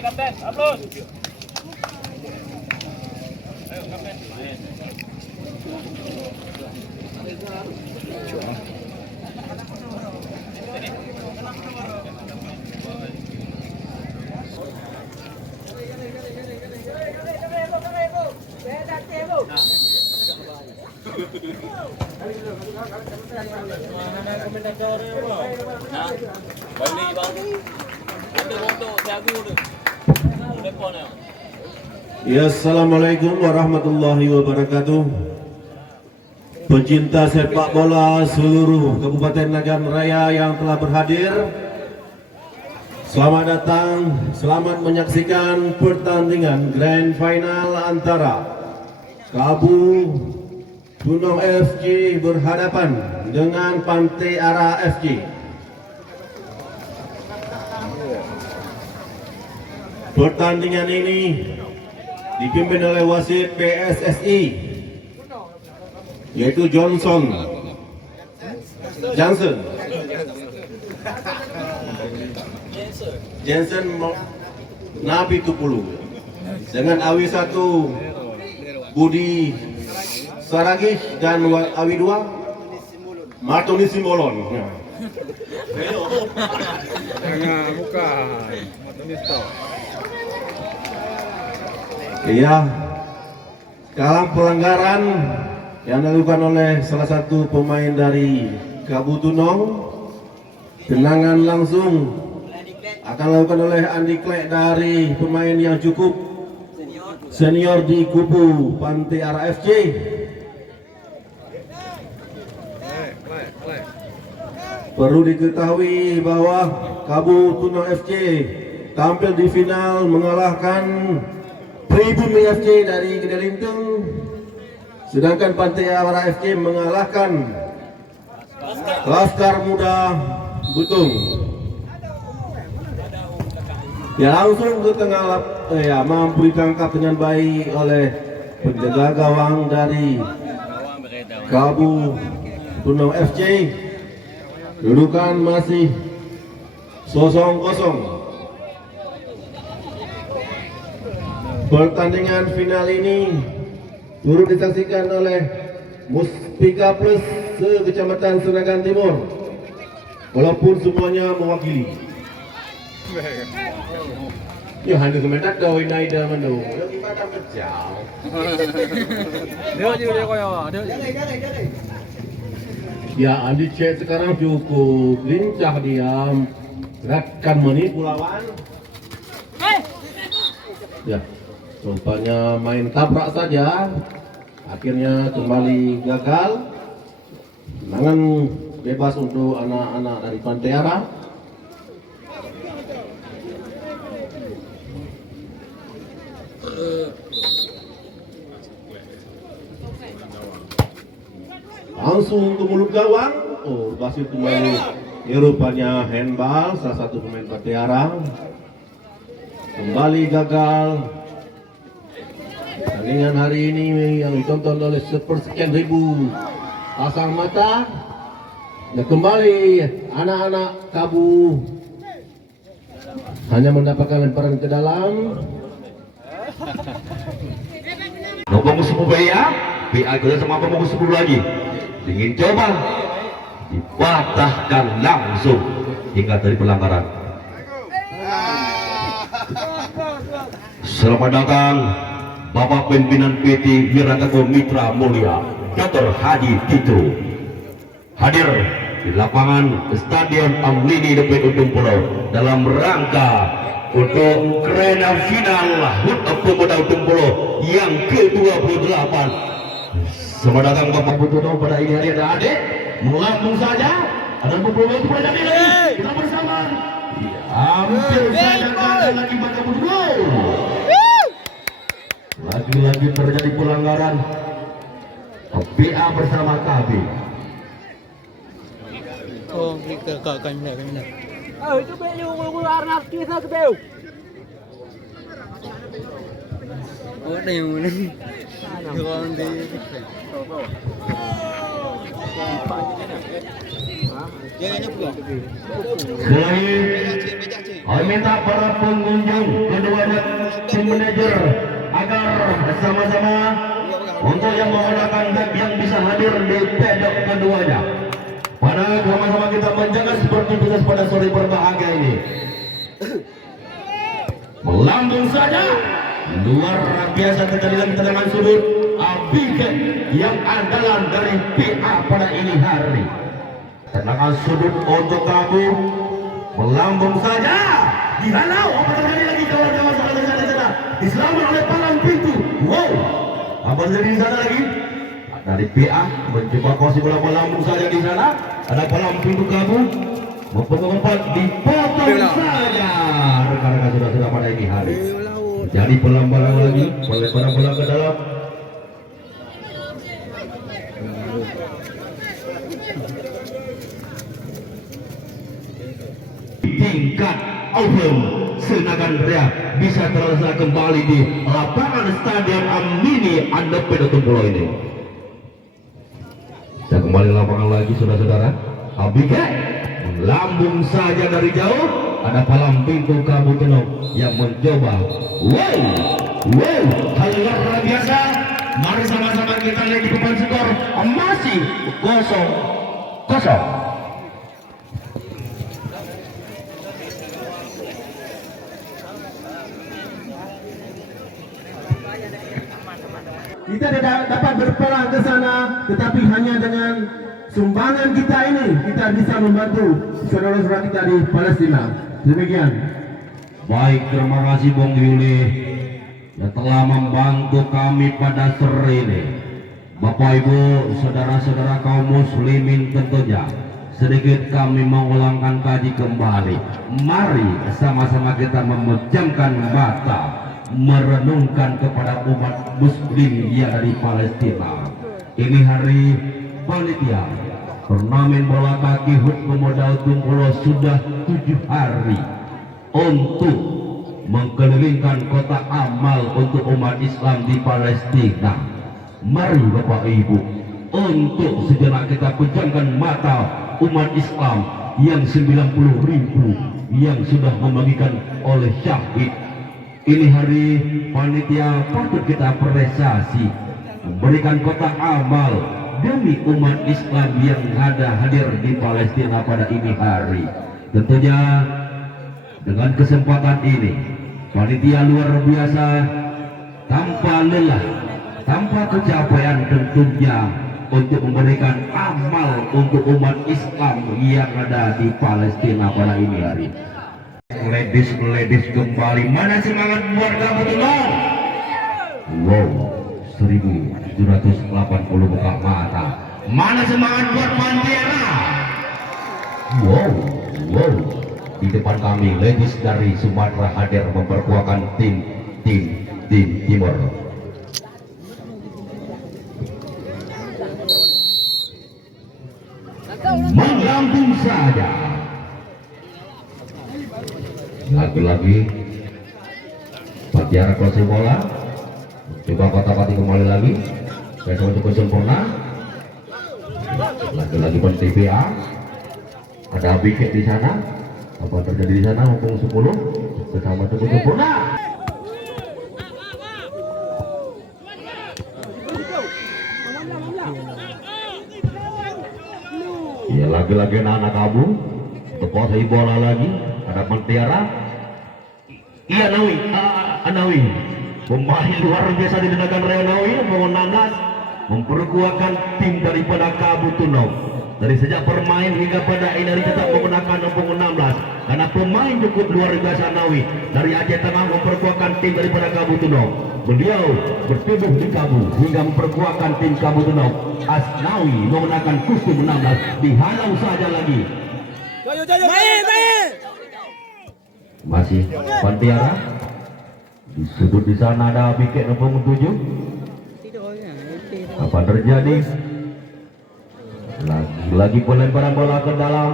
Kapten, upload. Ayo, Kapten. Ya, assalamualaikum warahmatullahi wabarakatuh. Pecinta sepak bola seluruh Kabupaten Nagan Raya yang telah berhadir, selamat datang, selamat menyaksikan pertandingan Grand Final antara Kabu Tunong FC berhadapan dengan Pantai Ara FC. Pertandingan ini dipimpin oleh wasit PSSI, yaitu Johnson Jensen Nabi Tupulu, dengan Awi 1 Budi Saragis dan Awi 2 Martoni Simbolon. Bukan Martoni Stop. Iya, dalam pelanggaran yang dilakukan oleh salah satu pemain dari Kabu Tunong, tendangan langsung akan dilakukan oleh Andi Klek dari pemain yang cukup senior di kubu Pantai Ara FC. Perlu diketahui bahwa Kabu Tunong FC tampil di final mengalahkan Pribumi FC dari Gede Linteng, sedangkan Pantai Ara FC mengalahkan Laskar Muda Butung. Ya, langsung ke tengah mampu ditangkap dengan baik oleh penjaga gawang dari Kabu Tunong FC. Kedudukan masih 0-0. Pertandingan final ini turut disaksikan oleh Muspika Plus se-Kecamatan Senagan Timur, walaupun semuanya mewakili. Ya, hanya sementat dawai naida manu. Gimana berjauh? Dia koyo, dia. Ya, Andi Cek sekarang cukup lincah dia gerakan menipu lawan. Ya, rupanya main tabrak saja, akhirnya kembali gagal. Tendangan bebas untuk anak-anak dari Pantai Ara. Langsung ke mulut gawang. Oh, wasit kembali. Ya, rupanya handball salah satu pemain Pantai Ara. Kembali gagal. Pertandingan hari ini yang ditonton oleh sepersekian ribu pasang mata. Ya, kembali anak-anak Kabu hanya mendapatkan lemparan ke dalam. Nombor 10 ya, PA kita sama nombor 10 lagi. Ingin coba dipatahkan langsung hingga dari pelanggaran. Selamat datang Bapak Pimpinan PT Wiratako Mitra Mulia Dr. Haji Tito hadir di lapangan Stadion Amlini Depet Ujung Pulau dalam rangka untuk Grand Final HUT Pemuda Ujung Pulau yang ke-28. Selamat datang Bapak Putono pada ini hari ada adik melangsung saja ada beberapa itu pada ini kita bersama hampir saja ada lagi Bapak Putono. Lagi-lagi terjadi pelanggaran PA bersama KB. Oh, cái này. Itu beli arnas kita ke beu. Oh, ada yang mana? Orang di. Sekali kami minta para pengunjung kedua tim manajer agar sama-sama untuk yang menggunakan bag yang bisa hadir di pedok keduanya. Pada sama-sama kita menjaga seperti kita pada sore berbahagia ini. Melambung saja luar biasa terjadi lagi tendangan sudut Abigail yang andalan dari PA pada ini hari. Tendangan sudut untuk Kabu melambung saja dihalau. Apa terjadi lagi kawan-kawan sana diselamatkan oleh palang pintu. Wow, apa terjadi di sana lagi? Dari PA mencoba kursi bola melambung saja di sana. Ada palang pintu Kabu memperkuat dipotong saja. Rekan-rekan sudah pada ini hari. Jadi pelambaran lagi oleh bola ke dalam. Tingkat open Senagan Ria bisa terasa kembali di lapangan Stadion Amini Andepin Pulau ini. Kita kembali lapangan lagi saudara-saudara. Abigail melambung saja dari jauh. Ada palang pintu Kabu Tenong yang mencoba. Wow, hal luar biasa. Mari sama-sama kita lihat di papan skor masih 0-0. Kita tidak dapat berperang ke sana, tetapi hanya dengan sumbangan kita ini kita bisa membantu saudara-saudara kita di Palestina. Demikian. Baik, terima kasih Bung Yuli yang telah membantu kami pada sore ini. Bapak Ibu, saudara-saudara kaum muslimin tentunya sedikit kami mengulangkan kaji kembali. Mari sama-sama kita memejamkan mata, merenungkan kepada umat muslim yang ada di Palestina. Ini hari panitia turnamen bola kaki HUT Pemodal Tunggulo sudah 7 hari untuk mengkelilingkan kotak amal untuk umat Islam di Palestina. Mari Bapak Ibu, untuk sejenak kita pejamkan mata umat Islam yang 90.000 yang sudah membagikan oleh syahid. Ini hari panitia patut kita apresiasi, memberikan kotak amal demi umat Islam yang ada hadir di Palestina pada ini hari. Tentunya dengan kesempatan ini panitia luar biasa tanpa lelah, tanpa kecapaian tentunya untuk memberikan amal untuk umat Islam yang ada di Palestina pada ini hari. Ladies kembali, mana semangat buat kamu dulu? Wow, 1780 buka mata. Mana semangat buat Pantera? Wow, di depan kami ladies dari Sumatera hadir memperkuatkan tim Timur. Melambung saja. Lagi-lagi Patiara kursi bola. Coba kotak-kotak kembali lagi. Saya untuk sempurna. Lagi-lagi pen TPA. Ada wicket di sana. Apa terjadi di sana? Hukum 10. Bersama untuk sempurna. Ya, lagi-lagi anak Abu. Kuasai bola lagi. Ada Pantiara. Iya Nawi. Pemain luar biasa di Dendakan Raya Nawi menangis memperkuatkan tim daripada Kabu Tunong. Dari sejak bermain hingga pada ini tetap menggunakan nomor 16 karena pemain cukup luar biasa Nawi dari Aceh Tengah memperkuatkan tim daripada Kabu Tunong. Beliau bertubuh di Kabu hingga memperkuatkan tim Kabu Tunong. Asnawi menggunakan kostum 16 dihalau saja lagi. Main. Masih Pantiara di sudut di sana ada wicket nomor 7. Apa terjadi? Lagi pelemparan bola ke dalam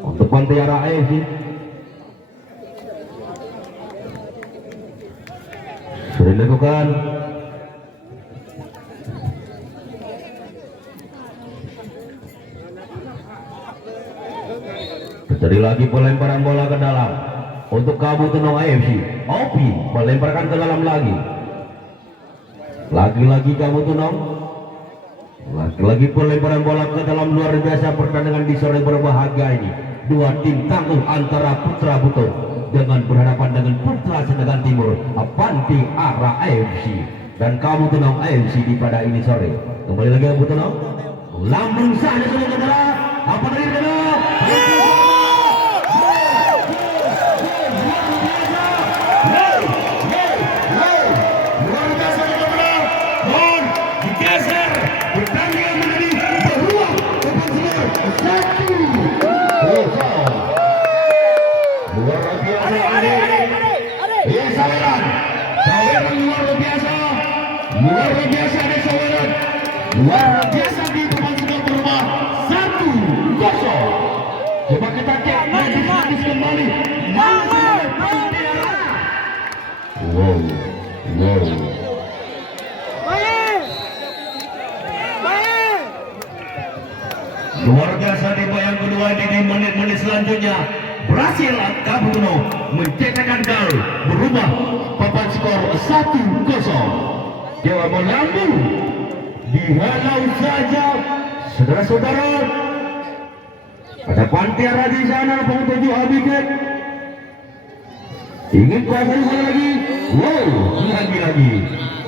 untuk Pantiara AFC. Sudah dilakukan. Terjadi lagi pelemparan bola ke dalam untuk Kabu Tunong AFC. Opi melemparkan ke dalam lagi. Lagi-lagi Kabu Tunong. Lagi-lagi pelemparan bola ke dalam. Luar biasa pertandingan di sore berbahagia ini. Dua tim tangguh antara Putra Buton dengan berhadapan dengan Putra Senegan Timur Avanti Ara AFC dan Kabu Tunong AFC di pada ini sore. Kembali lagi Kabu Tunong. Lambung saja sudah ke dalam. Apa tadi ke dalam? Luar biasa ada saweran, luar biasa di depan sudah berubah 1-0. Coba kita cek habis kembali. Wow. Luar biasa di bayang kedua di menit-menit selanjutnya berhasil Kabu Tunong mencetakkan gol, berubah papan skor 1-0. Jawa melambung dihalau saja saudara-saudara. Ada Pantiara di sana pengutuju Abiket ingin kuasai bola lagi. Wow, lagi-lagi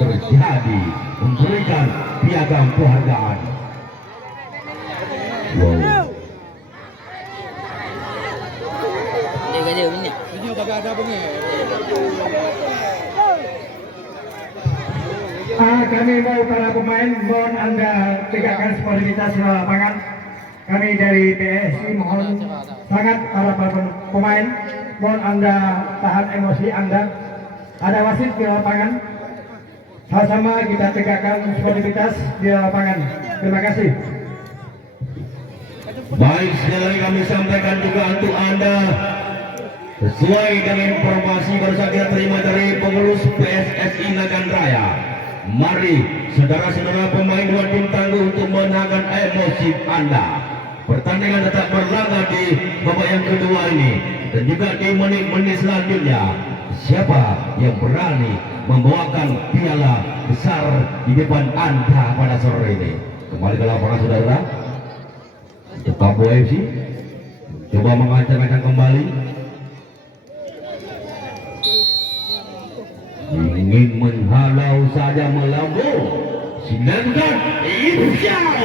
terjadi memberikan piagam penghargaan. Wow. Dia minyak. Ini ada bunyi. Kami mau para pemain, mohon Anda tegakkan sportivitas di lapangan. Kami dari PSI mohon sangat para pemain, mohon Anda tahan emosi Anda. Ada wasit di lapangan, sama-sama kita tegakkan sportivitas di lapangan. Terima kasih. Baik, sekali lagi kami sampaikan juga untuk Anda sesuai dengan informasi baru saja terima dari pengurus PSSI Nagan Raya. Mari saudara-saudara pemain dua tim tangguh untuk menangkan emosi Anda. Pertandingan tetap berlaga di babak yang kedua ini dan juga di menit-menit selanjutnya. Siapa yang berani membawakan piala besar di depan Anda pada sore ini? Kembali ke lapangan saudara. Tetap AFC coba mengacak-acak kembali. Ingin menghalau saja melambung. Silakan Ifsyal.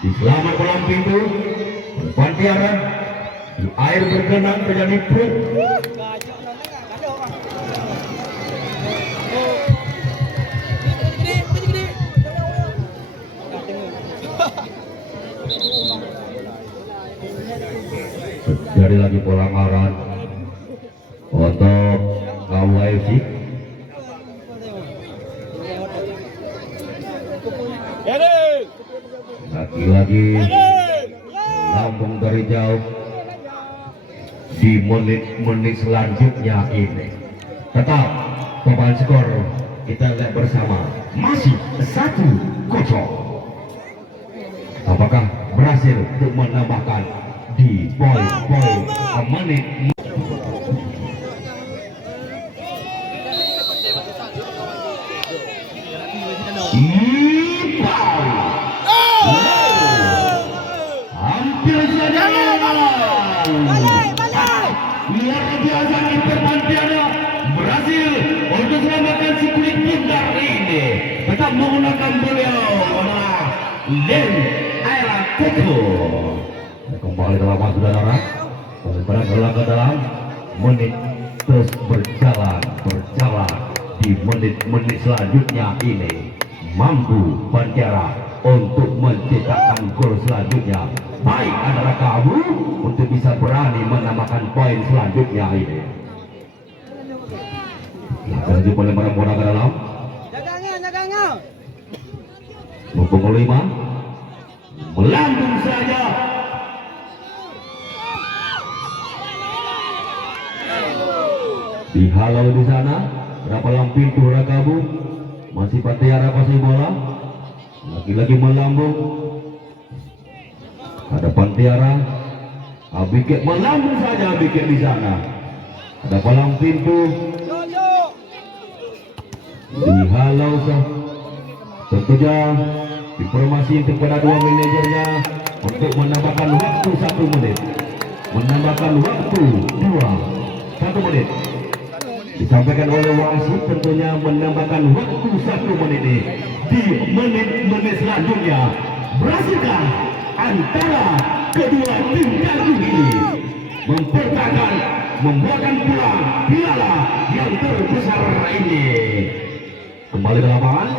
Diselamat kolam pintu. Pantiara di air bergenang terjadi perut. Jadi lagi pelanggaran untuk Kamu AFC. Lagi-lagi lambung dari jauh di menit-menit selanjutnya ini. Tetap papan skor kita lihat bersama masih 1-0. Apakah berhasil untuk menambahkan di poin-poin menit? Hampir saja luar biasa kiper Pantiara berhasil untuk selamatkan si kulit pundar ini. Tetap menggunakan beliau Len Aira Koko. Kembali ke lapangan saudara. Pelemparan bola ke dalam. Menit terus berjalan di menit-menit selanjutnya ini. Mampu Pantiara untuk menciptakan gol selanjutnya. Baik adalah Kabu untuk bisa berani menambahkan poin selanjutnya ini. Lagi pelemparan bola ke dalam. Jaganya. Nomor 5 melambung saja. Dihalau di sana. Berapa lampin pintu Kabu. Masih Pantiara pasai bola. Lagi-lagi melambung. Ada Pantiara, bikin melambung saja bikin di sana. Ada palang pintu. Dihalau sah. Tentunya informasi kepada dua manajernya untuk menambahkan waktu 1 menit. Menambahkan waktu 1 menit. Disampaikan oleh wasit tentunya menambahkan waktu 1 menit ini di menit-menit selanjutnya. Berhasilkah antara kedua tim jagung ini membuahkan pulang piala yang terbesar ini? Kembali ke lapangan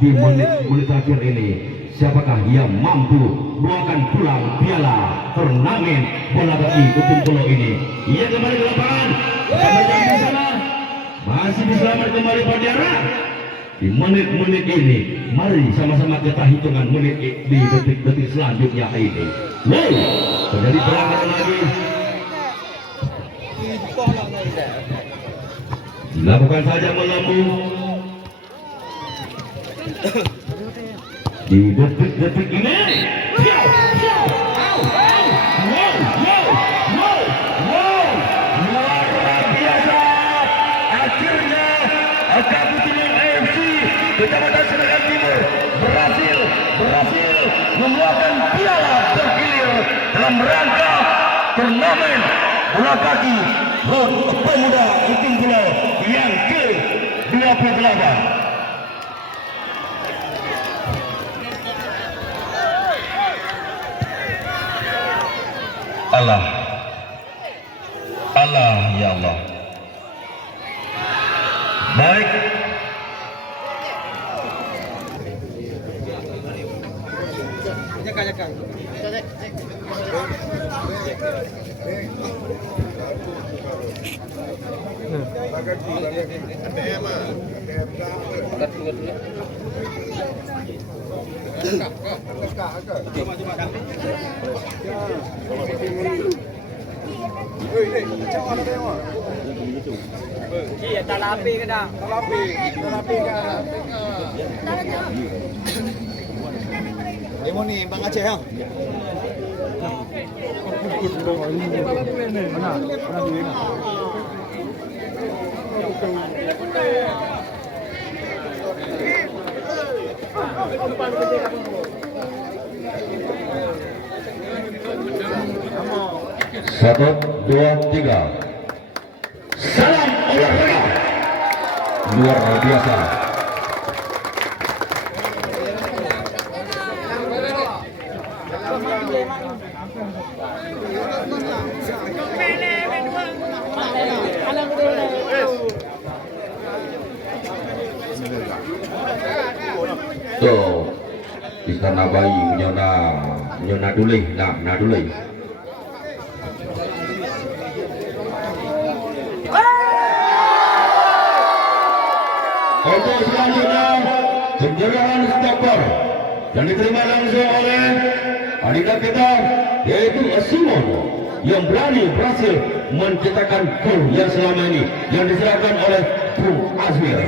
di menit-menit terakhir ini, siapakah yang mampu membawakan pulang piala turnamen bola kaki Ujung Pulau ini? Ia kembali ke lapangan, di sana masih diselamat kembali Pandiara. Di menit-menit ini, mari sama-sama kita hitungkan menit di detik-detik selanjutnya ini. Wow, terjadi pelanggaran lagi. Dilakukan saja melambung. Di detik-detik ini, luar biasa. Akhirnya Kabupaten AFC Kecamatan Senayan Timur berhasil mengeluarkan piala tergilir dalam rangka turnamen bola kaki pemuda Ujung Pulau yang ke-28. Allah ya Allah. Baik, Iya, tak lapi ke dah. Tak lapi ke. Ini ni Bang Aceh yang. Mana? Satu, dua, tiga. Salam olahraga luar biasa. So, di sana bayi nyona dulih, nah dulih. Untuk selanjutnya penjarahan stopper yang diterima langsung oleh adik kita yaitu Simon yang berhasil menciptakan gol yang selama ini yang diserahkan oleh Bung Azwir.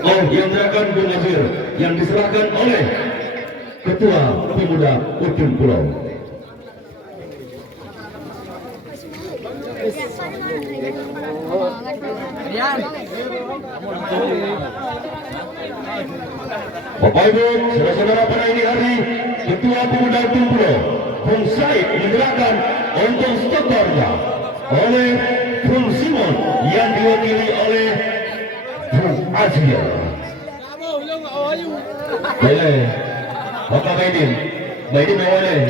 Oh, yang diserahkan Bung Azwir yang diserahkan oleh Ketua Pemuda Ujung Pulau. Bapak Ibu, saudara-saudara pada ini hari Ketua Pemuda Ujung Pulau Bung Said menyerahkan untuk stoppernya oleh Bung Simon yang diwakili oleh Bung Azhar. Boleh, Bapak Baidin boleh.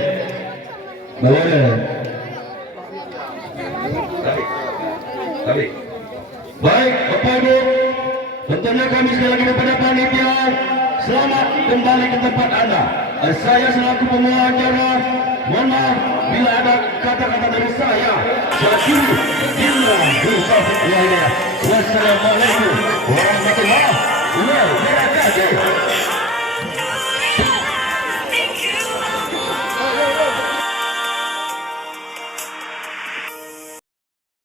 Tarik. Baik, Bapak Ibu, tentunya kami sekali lagi kepada panitia, selamat kembali ke tempat Anda. Saya selaku pembawa acara, mohon maaf bila ada kata-kata dari saya. Wassalamualaikum warahmatullahi wabarakatuh.